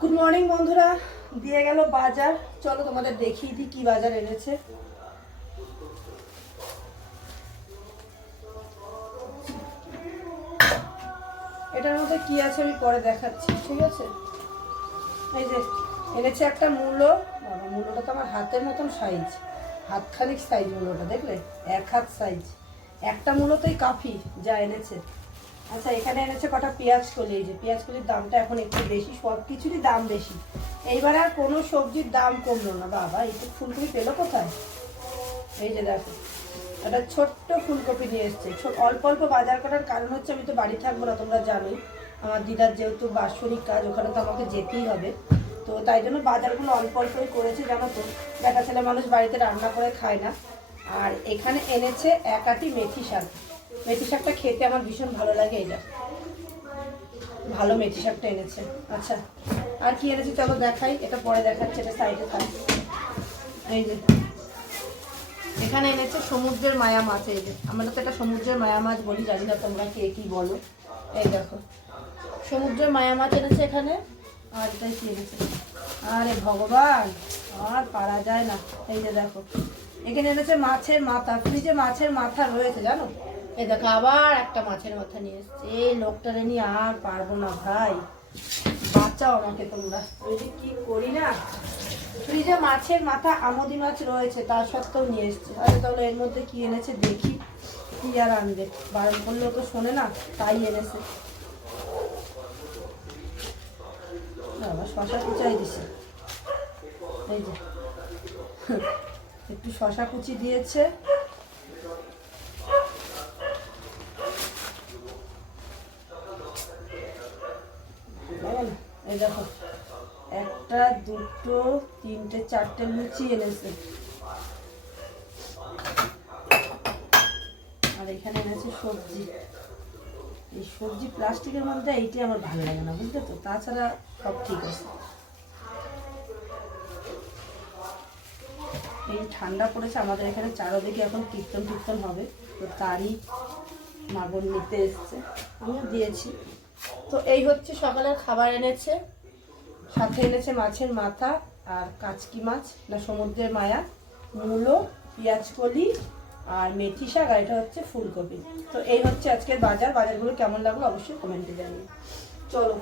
Good morning বন্ধুরা। দিয়ে গেল বাজার। চলো তোমাদের দেখিয়ে দিই কি বাজার এনেছে। এটার মধ্যে কি আছে আমি পরে দেখাচ্ছি, ঠিক আছে? এই যে, এনেছে একটা মূলো। বাবা তো আমার হাতের মতন সাইজ হাতখানিক সাইজ মূলোটা, দেখলে? এক হাত সাইজ একটা মূলতই কাফি যা এনেছে। আচ্ছা এখানে এনেছে কটা পেঁয়াজ কলি, এই যে পেঁয়াজ কলির দামটা এখন একটু বেশি, সব কিছুরই দাম বেশি। এইবার আর কোনো সবজির দাম কমলো না, বাবা তো ফুলকপি পেল কোথায়? এই যে দেখো, একটা ছোট্ট ফুলকপি নিয়ে এসছে। অল্প অল্প বাজার করার কারণ হচ্ছে আমি তো বাড়ি থাকব না, তোমরা জানোই। আমার দিদার যেহেতু বাৎসরিক কাজ, ওখানে তো আমাকে যেতেই হবে। তো তাই জন্য বাজারগুলো অল্প অল্পই করেছে, জানো তো। দেখা, ছেলে মানুষ বাড়িতে রান্না করে খায় না। আর এখানে এনেছে এক আটি মেথি শাক। মেথি শাকটা খেতে আমার ভীষণ ভালো লাগে এটা। ভালো মেথি শাকটা এনেছে। আচ্ছা আর কি এনেছে চলো দেখাই, এটা পরে দেখাচ্ছে, এটা সাইডে থাকবে এই যে, এখানে এনেছে সমুদ্রের মায়া মাছ, এই যে। আমরা তো এটা সমুদ্রের মায়া মাছ বলি, জানি না তোমরা কে কি বলো। এই দেখো, সমুদ্রের মায়া মাছ এনেছে এখানে, আর এটাই কি এনেছে? আরে ভগবান, আর পারা যায় না। এই যে দেখো, এখানে এনেছে মাছের মাথা, ফ্রিজে মাছের মাথা রয়েছে, জানো? এই দেখো আবার একটা মাছের মাথা নিয়ে এসছে। এই লোকটারে নিয়ে আর পারব না ভাই। বাঁচাও আমাকে তোমরা। ওই যে কি করি না? ফ্রিজে মাছের মাথা আমদি মাছ রয়েছে তা সত্ত্বেও নিয়ে এসছে। আরে তাহলে এর মধ্যে কি এনেছে দেখি। কি আর আনবে? বারণ করলেও তো শোনে না তাই এনেছে। বাবা শশা কুচাই দিছে। এই যে একটু শশা কুচি দিয়েছে বাবা না, এই দেখো, একটা, দুটো, তিনটে, চারটে লুচি এনেছে। আর এখানে এনেছে সবজি। এই সবজি প্লাস্টিকের মধ্যে এইটি আমার ভালো লাগে না, বুঝলে তো? তাছাড়া সব ঠিক আছে। এই ঠান্ডা পড়েছে, আমাদের এখানে চারোদিকে এখন কীর্তন কীর্তন হবে। তো তারই মাগন নিতে এসছে। আমিও দিয়েছি। তো এই হচ্ছে সকালের খাবার এনেছে, সাথে এনেছে মাছের মাথা আর কাচকি মাছ, না সমুদ্রের মায়া, মূলো কলি আর মেথি শাক, আর এটা হচ্ছে ফুলকপি। তো এই হচ্ছে আজকের বাজার, বাজারগুলো কেমন লাগল অবশ্যই কমেন্টে জানিয়ে চলো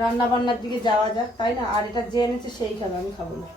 রান্না বান্নার দিকে যাওয়া যাক, তাই না? আর এটা যে এনেছে সেই খাবে আমি খাব না।